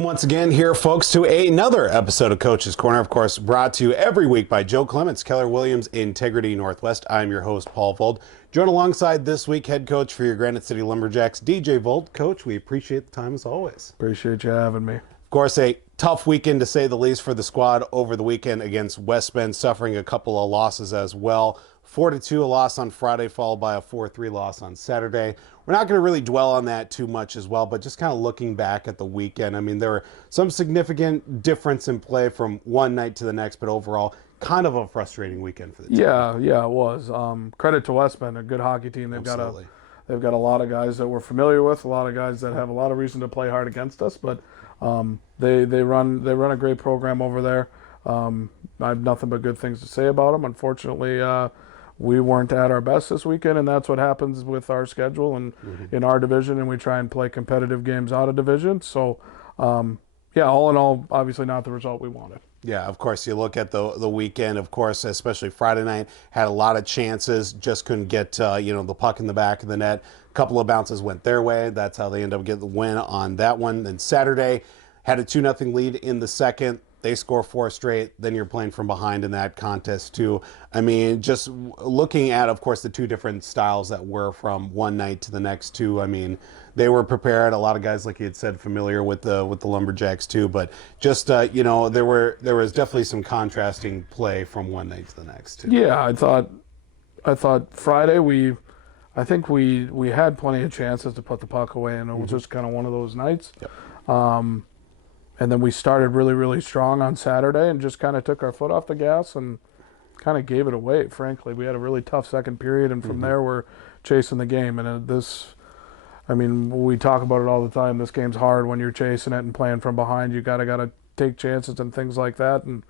Welcome once again here, folks, to another episode of Coach's Corner, of course, brought to you every week by Joe Clemence, Keller Williams, Integrity Northwest. I'm your host, Paul Vold. Joined alongside this week, head coach for your Granite City Lumberjacks, DJ Vold. Coach, we appreciate the time as always. Appreciate you having me. Of course, a tough weekend to say the least for the squad over the weekend against West Bend, suffering a couple of losses as well. 4-2 a loss on Friday, followed by a 4-3 loss on Saturday. We're not going to really dwell on that too much as well, but just kind of looking back at the weekend, I mean, there were some significant difference in play from one night to the next, but overall, kind of a frustrating weekend for the team. Yeah, it was. Credit to West Bend, a good hockey team. They've got a lot of guys that we're familiar with, a lot of guys that have a lot of reason to play hard against us, but they run a great program over there. I have nothing but good things to say about them. Unfortunately, we weren't at our best this weekend, and that's what happens with our schedule and in our division, and we try and play competitive games out of division. So, all in all, obviously not the result we wanted. Yeah, of course, you look at the weekend, of course, especially Friday night, had a lot of chances, just couldn't get, the puck in the back of the net. A couple of bounces went their way. That's how they end up getting the win on that one. Then Saturday, had a 2-0 lead in the second. They score 4 straight, then you're playing from behind in that contest too. I mean, just looking at, of course, the two different styles that were from one night to the next too. I mean, they were prepared. A lot of guys, like you had said, familiar with the Lumberjacks too. But just there was definitely some contrasting play from one night to the next too. Yeah, I thought Friday I think we had plenty of chances to put the puck away, and it was just kind of one of those nights. Yep. And then we started really, really strong on Saturday and just kind of took our foot off the gas and kind of gave it away, frankly. We had a really tough second period, and from there we're chasing the game. And we talk about it all the time. This game's hard when you're chasing it and playing from behind. You gotta take chances and things like that. And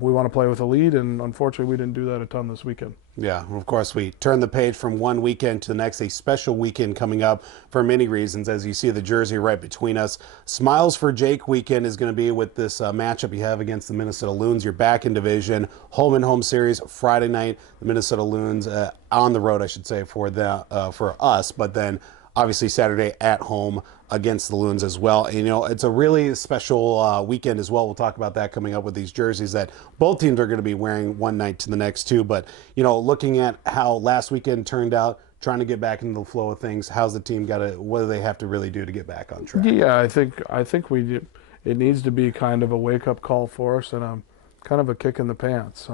we want to play with a lead, and unfortunately we didn't do that a ton this weekend. Yeah, of course, we turn the page from one weekend to the next, a special weekend coming up for many reasons. As you see the jersey right between us, Smiles for Jake weekend is going to be with this matchup you have against the Minnesota Loons. You're back in division, home and home series Friday night. The Minnesota Loons on the road, I should say, for us, but then obviously Saturday at home against the Loons as well. And, it's a really special weekend as well. We'll talk about that coming up with these jerseys that both teams are going to be wearing one night to the next too. But, looking at how last weekend turned out, trying to get back into the flow of things, how's the team what do they have to really do to get back on track? Yeah, I think it needs to be kind of a wake-up call for us and kind of a kick in the pants.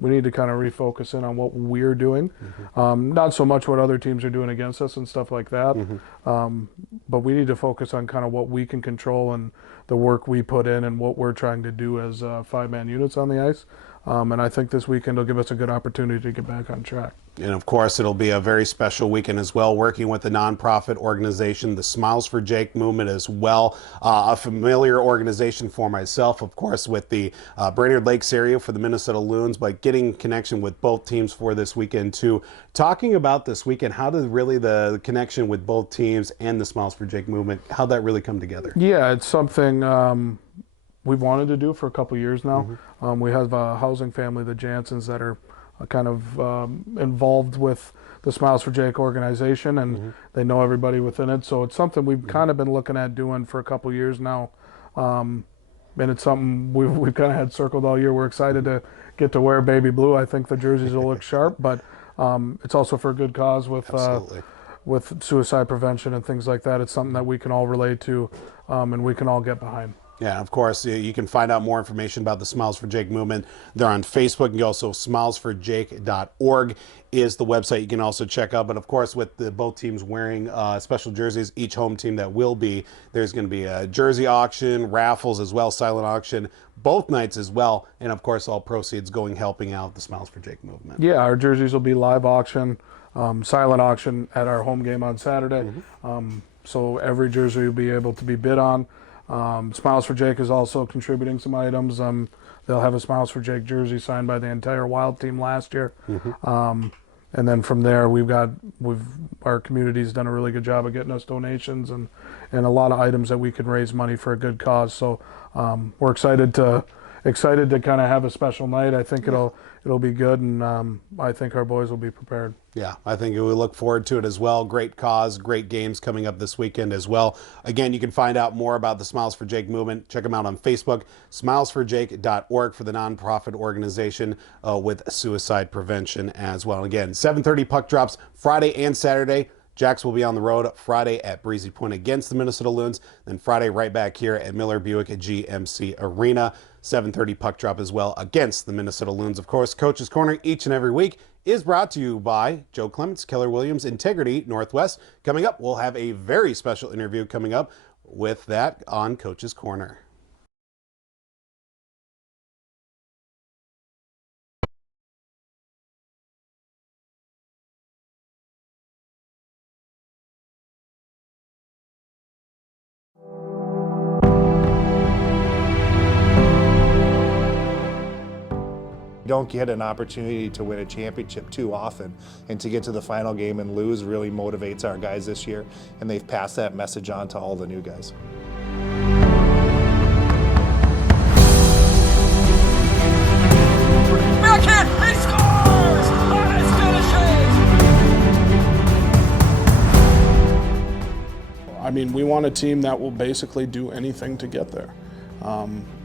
We need to kind of refocus in on what we're doing, not so much what other teams are doing against us and stuff like that, but we need to focus on kind of what we can control and the work we put in and what we're trying to do as 5-man units on the ice. And I think this weekend will give us a good opportunity to get back on track. And of course, it'll be a very special weekend as well, working with the nonprofit organization, the Smiles for Jake movement as well. A familiar organization for myself, of course, with the Brainerd Lakes area for the Minnesota Loons, but getting connection with both teams for this weekend too. Talking about this weekend, how did really the connection with both teams and the Smiles for Jake movement, how'd that really come together? Yeah, it's something we've wanted to do for a couple years now. We have a housing family, the Jansons, that are kind of involved with the Smiles for Jake organization, and they know everybody within it. So it's something we've kind of been looking at doing for a couple years now. And it's something we've kind of had circled all year. We're excited to get to wear baby blue. I think the jerseys will look sharp, but it's also for a good cause with suicide prevention and things like that. It's something that we can all relate to and we can all get behind. Yeah, of course, you can find out more information about the Smiles for Jake movement. They're on Facebook. You can also smilesforjake.org is the website you can also check out. But of course, with both teams wearing special jerseys, each home team that will be, there's going to be a jersey auction, raffles as well, silent auction, both nights as well. And of course, all proceeds helping out the Smiles for Jake movement. Yeah, our jerseys will be live auction, silent auction at our home game on Saturday. So every jersey will be able to be bid on. Smiles for Jake is also contributing some items. They'll have a Smiles for Jake jersey signed by the entire Wild team last year. And then from there, our community's done a really good job of getting us donations and a lot of items that we can raise money for a good cause. So we're excited to excited to kind of have a special night. I think it'll be good, and I think our boys will be prepared. Yeah, I think we look forward to it as well. Great cause, great games coming up this weekend as well. Again, you can find out more about the Smiles for Jake movement. Check them out on Facebook, smilesforjake.org for the nonprofit organization with suicide prevention as well. And again, 7:30 puck drops Friday and Saturday. Jacks will be on the road Friday at Breezy Point against the Minnesota Loons, then Friday right back here at Miller Buick at GMC Arena. 7:30 puck drop as well against the Minnesota Loons. Of course, Coach's Corner each and every week is brought to you by Joe Clemence, Keller Williams, Integrity Northwest. Coming up, we'll have a very special interview coming up with that on Coach's Corner. Don't get an opportunity to win a championship too often, and to get to the final game and lose really motivates our guys this year, and they've passed that message on to all the new guys. Backhand, he scores! I mean, we want a team that will basically do anything to get there.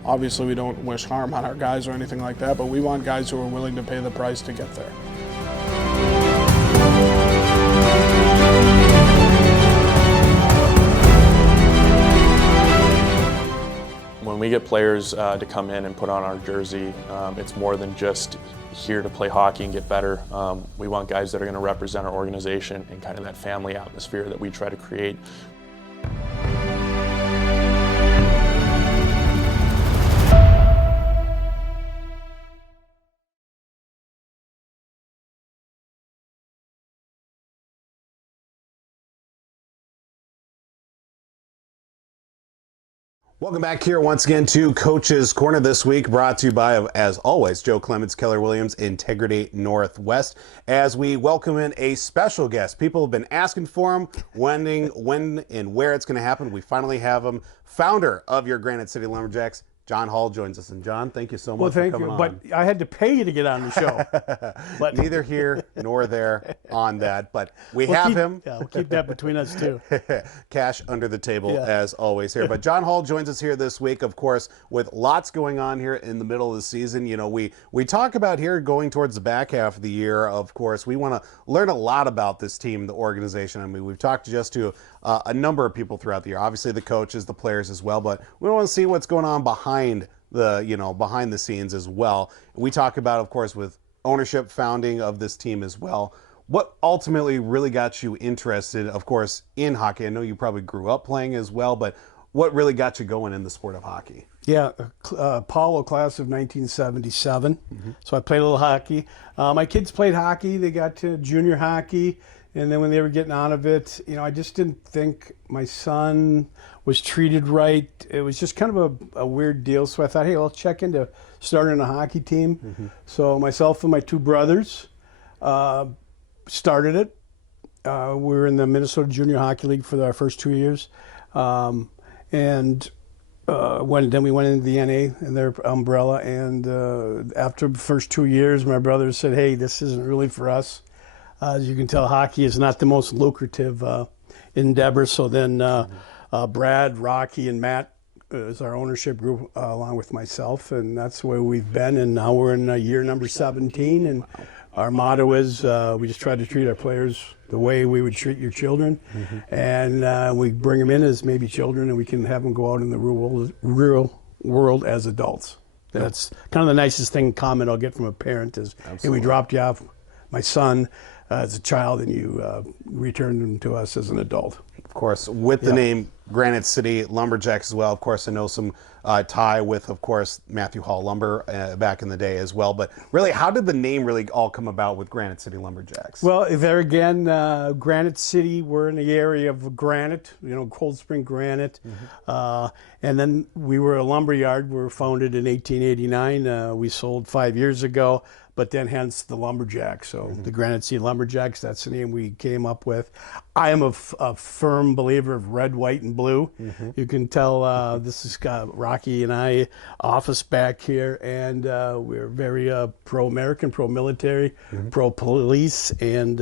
Obviously, we don't wish harm on our guys or anything like that, but we want guys who are willing to pay the price to get there. When we get players to come in and put on our jersey, it's more than just here to play hockey and get better. We want guys that are going to represent our organization and kind of that family atmosphere that we try to create. Welcome back here once again to Coach's Corner this week, brought to you by, as always, Joe Clemence, Keller Williams, Integrity Northwest, as we welcome in a special guest. People have been asking for him, wondering when and where it's going to happen. We finally have him. Founder of your Granite City Lumberjacks, John Hall, joins us. And John, thank you so much for coming on. Well, thank you, but I had to pay you to get on the show. But neither here nor there on that, but we'll have him. Yeah, we'll keep that between us too. Cash under the table as always here. But John Hall joins us here this week, of course, with lots going on here in the middle of the season. You know, we talk about here going towards the back half of the year. Of course, we want to learn a lot about this team, the organization. I mean, we've talked just to a number of people throughout the year, obviously the coaches, the players as well, but we want to see what's going on behind the scenes as well. We talk about, of course, with ownership, founding of this team as well. What ultimately really got you interested, of course, in hockey? I know you probably grew up playing as well, but what really got you going in the sport of hockey? Yeah, Apollo class of 1977. Mm-hmm. So I played a little hockey. My kids played hockey. They got to junior hockey. And then when they were getting out of it, you know, I just didn't think my son was treated right. It was just kind of a weird deal. So I thought, hey, I'll check into starting a hockey team. Mm-hmm. So myself and my two brothers started it. We were in the Minnesota Junior Hockey League for our first 2 years. Then we went into the NA and their umbrella. And after the first 2 years, my brothers said, hey, this isn't really for us. As you can tell, hockey is not the most lucrative endeavor. So then Brad, Rocky, and Matt is our ownership group, along with myself, and that's where we've been. And now we're in year number 17, and our motto is we just try to treat our players the way we would treat your children. Mm-hmm. And we bring them in as maybe children, and we can have them go out in the real world as adults. That's kind of the nicest comment I'll get from a parent is, hey, we dropped you off, my son, as a child, and you returned him to us as an adult. Of course, with the name Granite City Lumberjacks as well. Of course, I know some tie with, of course, Matthew Hall Lumber back in the day as well. But really, how did the name really all come about with Granite City Lumberjacks? Well, there again, Granite City, we're in the area of granite, you know, Cold Spring Granite. Mm-hmm. And then we were a lumber yard. We were founded in 1889. We sold 5 years ago. but then hence the Lumberjacks. So the Granite City Lumberjacks, that's the name we came up with. I am a firm believer of red, white, and blue. You can tell this is Rocky and I, office back here, and we're very pro-American, pro-military, pro-police, and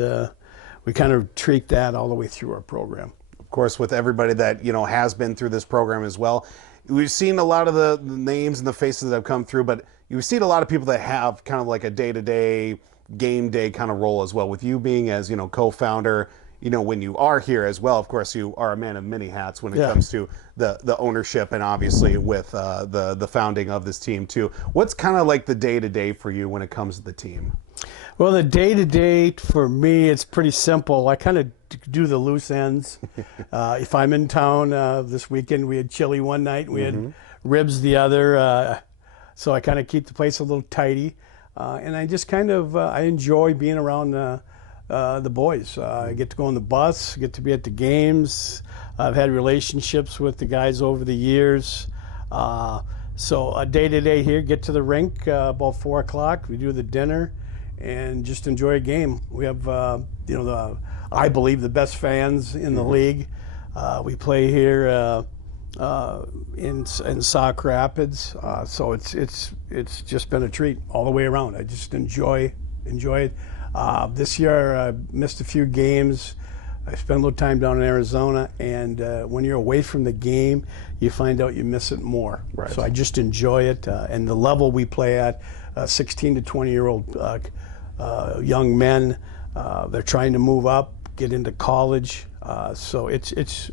we kind of treat that all the way through our program. Of course, with everybody that has been through this program as well, we've seen a lot of the names and the faces that have come through, but you've seen a lot of people that have kind of like a day-to-day, game day kind of role as well. With you being as co-founder, when you are here as well, of course, you are a man of many hats when it comes to the ownership and obviously with the founding of this team too. What's kind of like the day-to-day for you when it comes to the team? Well, the day-to-day for me, it's pretty simple. I kind of do the loose ends. If I'm in town this weekend, we had chili one night, we had ribs the other, so I kind of keep the place a little tidy. And I just kind of, I enjoy being around the boys. I get to go on the bus, get to be at the games. I've had relationships with the guys over the years. So a day-to-day here, get to the rink about 4 o'clock, we do the dinner, and just enjoy a game. We have, I believe, the best fans in the league. We play here in Sauk Rapids, so it's just been a treat all the way around. I just enjoy it. This year I missed a few games. I spent a little time down in Arizona, and when you're away from the game, you find out you miss it more. Right. So I just enjoy it, and the level we play at, 16 to 20-year-old young men, they're trying to move up, get into college. So it's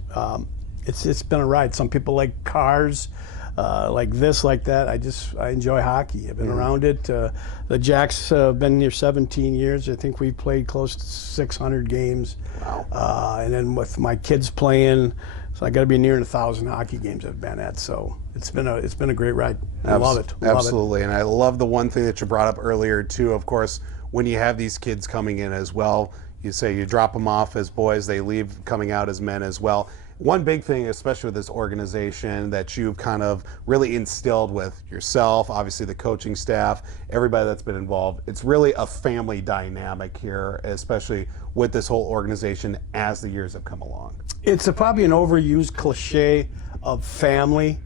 been a ride. Some people like cars, like this, like that. I enjoy hockey. I've been around it. The Jacks have been here 17 years. I think we've played close to 600 games. Wow. And then with my kids playing, so I got to be near 1,000 hockey games I've been at. So it's been a great ride. I love it. Absolutely. And I love the one thing that you brought up earlier too. Of course, when you have these kids coming in as well, you say you drop them off as boys, they leave coming out as men as well. One big thing, especially with this organization, that you've kind of really instilled with yourself, obviously the coaching staff, everybody that's been involved, it's really a family dynamic here, especially with this whole organization as the years have come along. It's probably an overused cliche of family,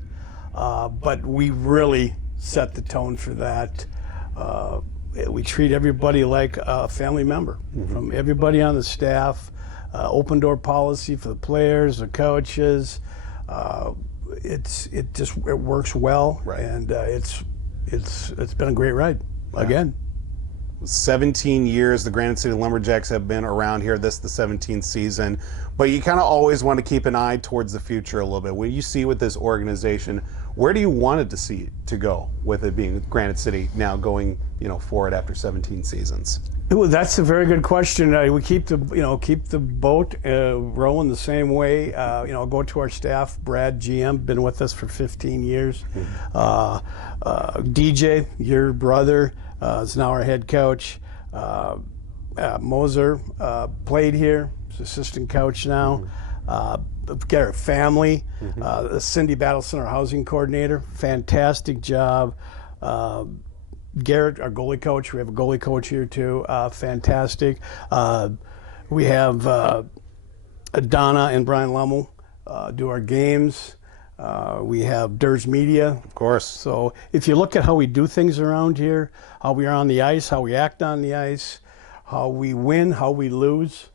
but we really set the tone for that. We treat everybody like a family member, from everybody on the staff. Open door policy for the players, the coaches. It works well, right. And it's been a great ride again. 17 years the Granite City Lumberjacks have been around here. This is the 17th season, but you kind of always want to keep an eye towards the future a little bit. When you see with this organization, where do you want it to see it to go with it being Granite City now going forward after 17 seasons? Well, that's a very good question. We keep the boat rowing the same way. Go to our staff. Brad, GM, been with us for 15 years. DJ, your brother, is now our head coach. Moser played here. He's assistant coach now. Got our family. Cindy Battleson, our housing coordinator, fantastic job. Garrett, our goalie coach. We have a goalie coach here too. Fantastic. We have Donna and Brian Lummel do our games. We have Durs Media, of course. So if you look at how we do things around here, how we are on the ice, how we act on the ice, how we win, how we lose,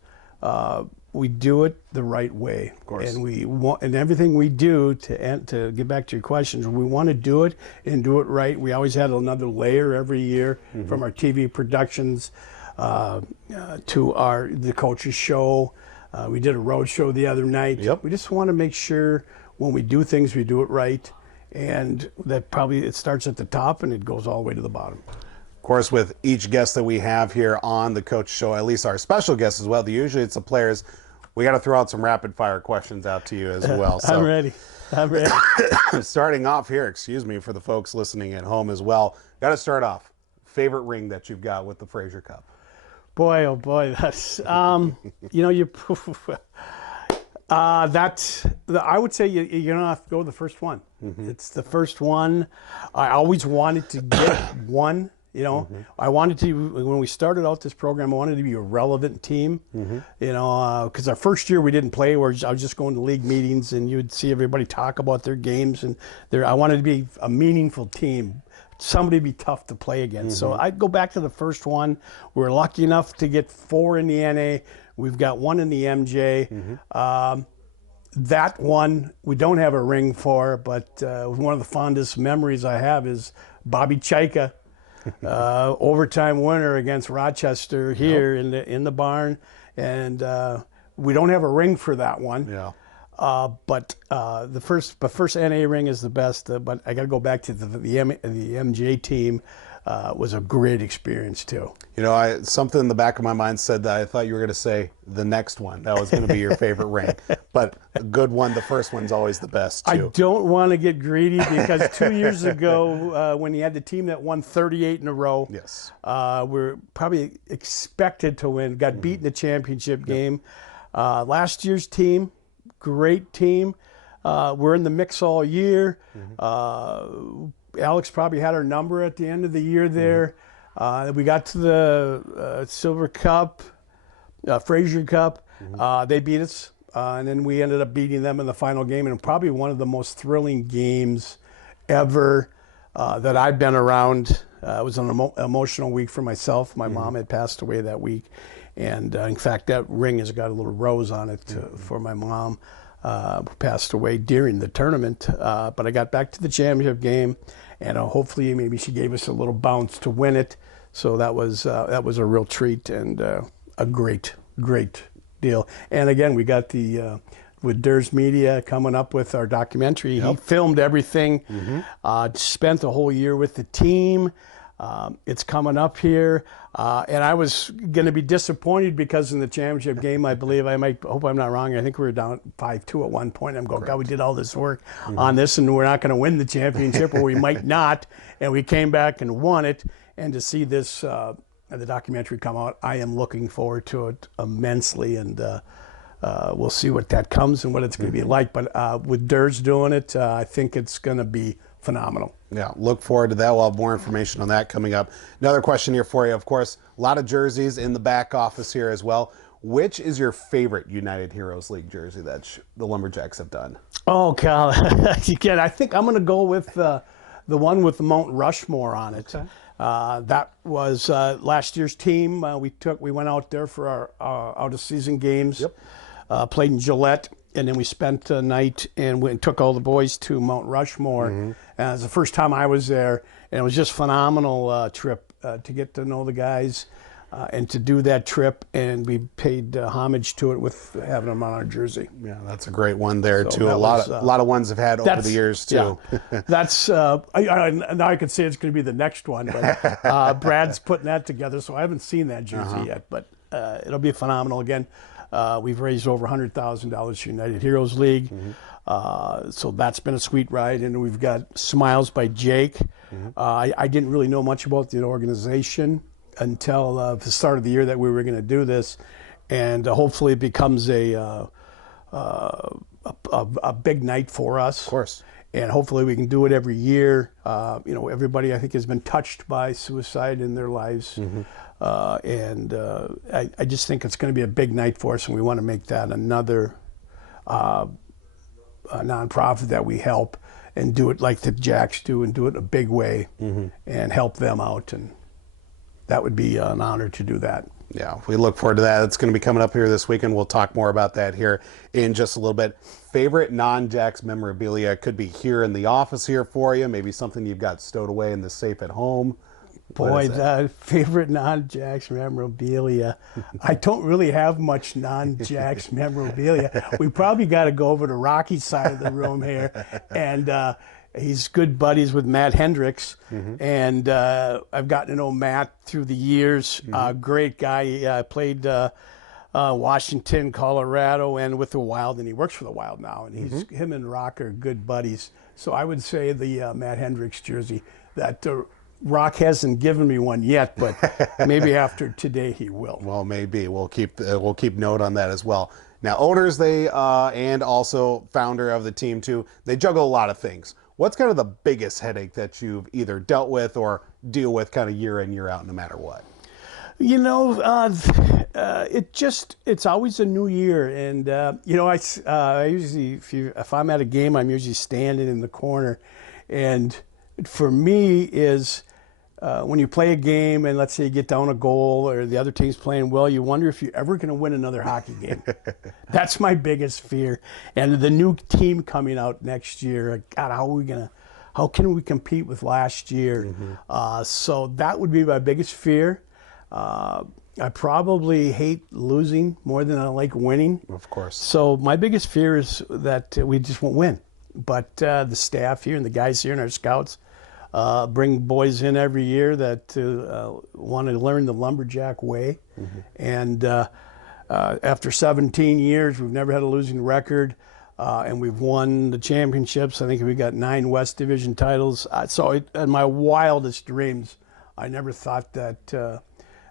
we do it the right way. Of course. And everything we do, to get back to your questions, we want to do it and do it right. We always had another layer every year, from our TV productions to the coaches show. We did a road show the other night. Yep. We just want to make sure when we do things, we do it right, and that probably it starts at the top and it goes all the way to the bottom. Of course, with each guest that we have here on the Coach Show, at least our special guests as well, usually it's the players. We got to throw out some rapid fire questions out to you as well. So, I'm ready. starting off here, excuse me, for the folks listening at home as well. Got to start off. Favorite ring that you've got with the Fraser Cup? Boy, oh boy, that's I would say you don't have to go with the first one. It's the first one. I always wanted to get one You know, I wanted to, when we started out this program, I wanted to be a relevant team, you know, because our first year we didn't play. I was just going to league meetings and you'd see everybody talk about their games. And I wanted to be a meaningful team, somebody to be tough to play against. So I'd go back to the first one. We were lucky enough to get 4 in the NA. We've got 1 in the MJ. That one we don't have a ring for, but one of the fondest memories I have is Bobby Chaika. Overtime winner against Rochester here in the barn, and we don't have a ring for that one. Yeah. But the first NA ring is the best. But I got to go back to the MJ team. Was a great experience too. You know, something in the back of my mind said that I thought you were going to say the next one. That was going to be your favorite ring. But a good one, the first one's always the best too. I don't want to get greedy because 2 years ago, when you had the team that won 38 in a row, Yes. we're probably expected to win. Got beat in the championship game. Last year's team, great team. We're in the mix all year. Alex probably had our number at the end of the year there. We got to the Silver Cup, Frazier Cup. They beat us, and then we ended up beating them in the final game, and probably one of the most thrilling games ever that I've been around. It was an emotional week for myself. My mom had passed away that week, and in fact, that ring has got a little rose on it for my mom. Who passed away during the tournament, but I got back to the championship game, and hopefully maybe she gave us a little bounce to win it. So that was a real treat and a great deal. And again, we got with Durs Media coming up with our documentary. He filmed everything, spent the whole year with the team. It's coming up here, and I was going to be disappointed because in the championship game, I believe hope I'm not wrong. I think we were down 5-2 at one point. I'm going, God, we did all this work on this, and we're not going to win the championship, or we might not. And we came back and won it. And to see this, the documentary come out, I am looking forward to it immensely, and we'll see what that comes and what it's going to be like. But with Durs doing it, I think it's going to be phenomenal. Yeah, look forward to that. We'll have more information on that coming up. Another question here for you, of course, a lot of jerseys in the back office here as well. Which is your favorite United Heroes League jersey that the Lumberjacks have done? Oh, Cal, again, I think I'm going to go with the one with the Mount Rushmore on it. Okay. That was last year's team. We went out there for our out-of-season games, played in Gillette. And then we spent a night and went and took all the boys to Mount Rushmore. And it was the first time I was there, and it was just a phenomenal trip to get to know the guys and to do that trip. And we paid homage to it with having them on our jersey. Yeah, that's a great one there So too. A lot of ones have had over the years too. Yeah, that's now I could say it's going to be the next one, but Brad's putting that together, so I haven't seen that jersey yet. But it'll be phenomenal again. We've raised over $100,000 for United Heroes League. So that's been a sweet ride. And we've got Smiles by Jake. I didn't really know much about the organization until the start of the year that we were going to do this. And hopefully it becomes a big night for us. Of course. And hopefully we can do it every year. Everybody I think has been touched by suicide in their lives. And I just think it's going to be a big night for us, and we want to make that another nonprofit that we help and do it like the Jacks do and do it in a big way and help them out. And that would be an honor to do that. Yeah, we look forward to that. It's going to be coming up here this weekend. We'll talk more about that here in just a little bit. Favorite non-Jacks memorabilia could be here in the office here for you, maybe something you've got stowed away in the safe at home. Boy, favorite non-Jacks memorabilia. I don't really have much non-Jacks memorabilia. We probably got to go over to Rocky's side of the room here. And he's good buddies with Matt Hendricks. And I've gotten to know Matt through the years. Great guy. He played Washington, Colorado, and with the Wild. And he works for the Wild now. And him and Rock are good buddies. So I would say the Matt Hendricks jersey. That Rock hasn't given me one yet, but maybe after today he will. Well, maybe we'll keep note on that as well. Now, owners, and also founder of the team too. They juggle a lot of things. What's kind of the biggest headache that you've either dealt with or deal with kind of year in, year out, no matter what? You know, it's always a new year, and you know, I usually if I'm at a game, I'm usually standing in the corner, and for me is when you play a game and let's say you get down a goal or the other team's playing well, you wonder if you're ever going to win another hockey game. That's my biggest fear, and the new team coming out next year. God, how can we compete with last year? So that would be my biggest fear. I probably hate losing more than I like winning. Of course. So my biggest fear is that we just won't win. But the staff here and the guys here and our scouts bring boys in every year that want to learn the Lumberjack way. And after 17 years, we've never had a losing record. And we've won the championships. I think we got 9 West Division titles. So in my wildest dreams, I never thought that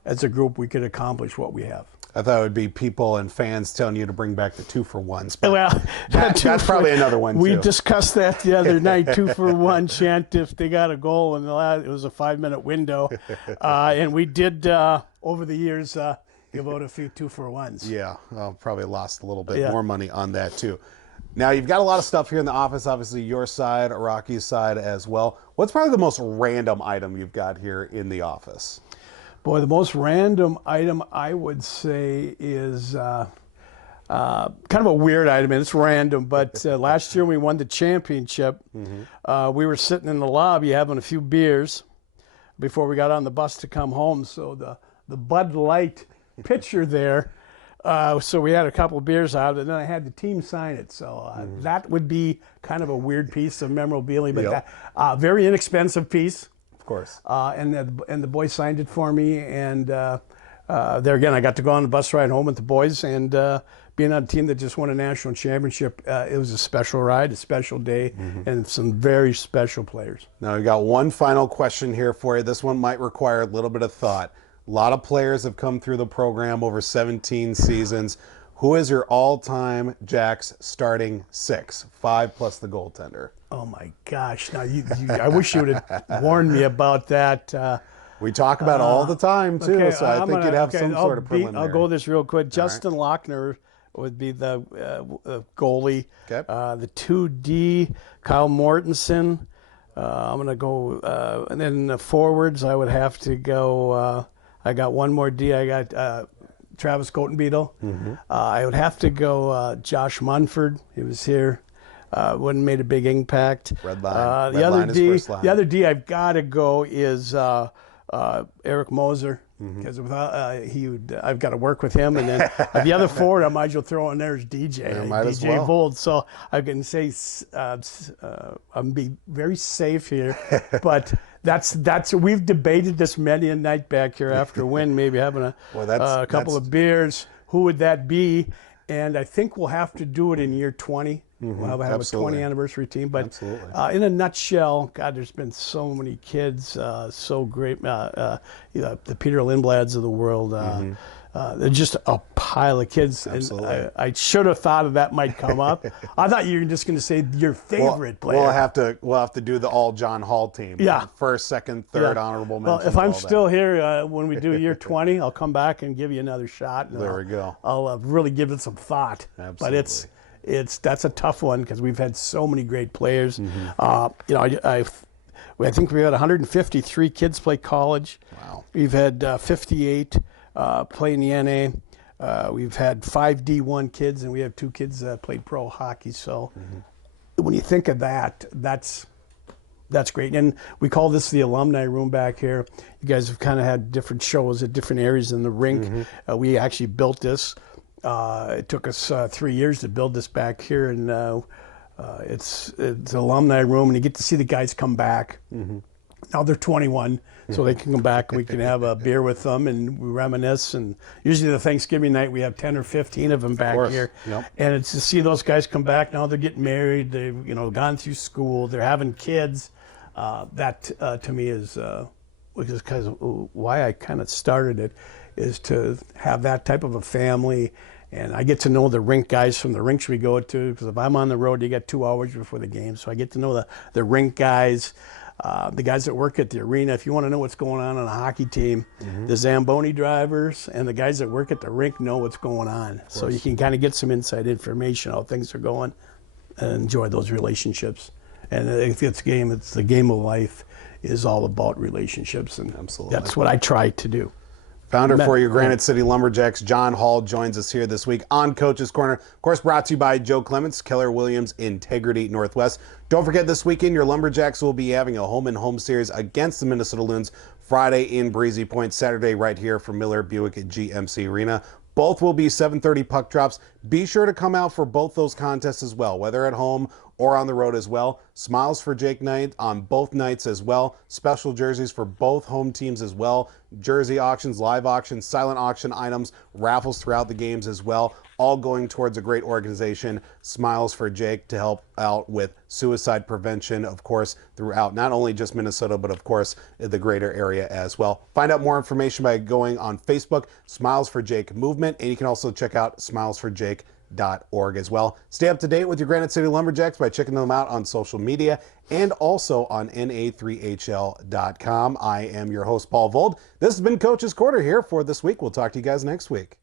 as a group we could accomplish what we have. I thought it would be people and fans telling you to bring back the 2-for-1s. But Well, that's probably another one, we too. discussed that the other night, 2-for-1 chant if they got a goal. And it was a 5-minute window. And we did, over the years, give out a few 2-for-1s. Yeah, probably lost a little bit more money on that, too. Now, you've got a lot of stuff here in the office, obviously your side, Rocky's side as well. What's probably the most random item you've got here in the office? Boy, the most random item I would say is kind of a weird item, and it's random, but last year we won the championship. We were sitting in the lobby having a few beers before we got on the bus to come home, so the Bud Light pitcher there, so we had a couple of beers out, and then I had the team sign it, so that would be kind of a weird piece of memorabilia, but that, very inexpensive piece. Of course. And the boys signed it for me, and there again, I got to go on the bus ride home with the boys, and being on a team that just won a national championship, it was a special ride, a special day, and some very special players. Now, we've got one final question here for you. This one might require a little bit of thought. A lot of players have come through the program over 17 seasons. Who is your all-time Jacks starting 6, 5 plus the goaltender? Oh my gosh! Now I wish you would have warned me about that. We talk about it all the time too, Okay, so I think you'd have some sort of preliminary. I'll go this real quick. Justin Lochner would be the goalie. Okay. The 2D, Kyle Mortensen. I'm going to go, and then the forwards, I would have to go. I got one more D. I got Travis Cotenbeadle. I would have to go Josh Munford. He was here. Wouldn't made a big impact. Red line. The other D I've got to go is Eric Moser, because without I've got to work with him, and then the other forward I might as well throw in there is DJ Vold. So I can say I'm be very safe here, but that's we've debated this many a night back here after a win, maybe having a couple of beers. Who would that be? And I think we'll have to do it in year 20. We'll have a 20 anniversary team. But in a nutshell, God, there's been so many kids, so great. The Peter Lindblads of the world. They're just a pile of kids. Absolutely. And I should have thought of that might come up. I thought you were just going to say your favorite player. We'll have to do the all John Hall team. Yeah. First, second, third, honorable mentions. Well, if I'm still here when we do year 20, I'll come back and give you another shot. There we go. I'll really give it some thought. Absolutely. But that's a tough one because we've had so many great players. I think we had 153 kids play college. Wow. We've had 58 play in the NA. We've had 5 D1 kids, and we have 2 kids that played pro hockey. So when you think of that, that's great. And we call this the alumni room back here. You guys have kind of had different shows at different areas in the rink. We actually built this. It took us 3 years to build this back here, and it's alumni room, and you get to see the guys come back. Now they're 21, so they can come back and we can have a beer with them and we reminisce. And usually the Thanksgiving night we have 10 or 15 of them back here. And it's to see those guys come back. Now they're getting married, they've gone through school, they're having kids. That to me is because why I kind of started it is to have that type of a family. And I get to know the rink guys from the rinks we go to, because if I'm on the road, you got 2 hours before the game. So I get to know the rink guys. the guys that work at the arena. If you want to know what's going on a hockey team, the Zamboni drivers and the guys that work at the rink know what's going on. So you can kind of get some inside information how things are going and enjoy those relationships. And if it's game, it's the game of life is all about relationships. And Absolutely. that's what I try to do. Founder for your Granite City Lumberjacks, John Hall, joins us here this week on Coach's Corner. Of course, brought to you by Joe Clemence, Keller Williams, Integrity Northwest. Don't forget this weekend, your Lumberjacks will be having a home-and-home series against the Minnesota Loons Friday in Breezy Point, Saturday right here from Miller Buick at GMC Arena. Both will be 7:30 puck drops. Be sure to come out for both those contests as well, whether at home or on the road as well. Smiles for Jake night on both nights as well. Special jerseys for both home teams as well. Jersey auctions, live auctions, silent auction items, raffles throughout the games as well. All going towards a great organization, Smiles for Jake, to help out with suicide prevention, of course, throughout not only just Minnesota, but of course the greater area as well. Find out more information by going on Facebook, Smiles for Jake Movement, and you can also check out smilesforjake.org as well. Stay up to date with your Granite City Lumberjacks by checking them out on social media and also on na3hl.com. I am your host, Paul Vold. This has been Coach's Corner here for this week. We'll talk to you guys next week.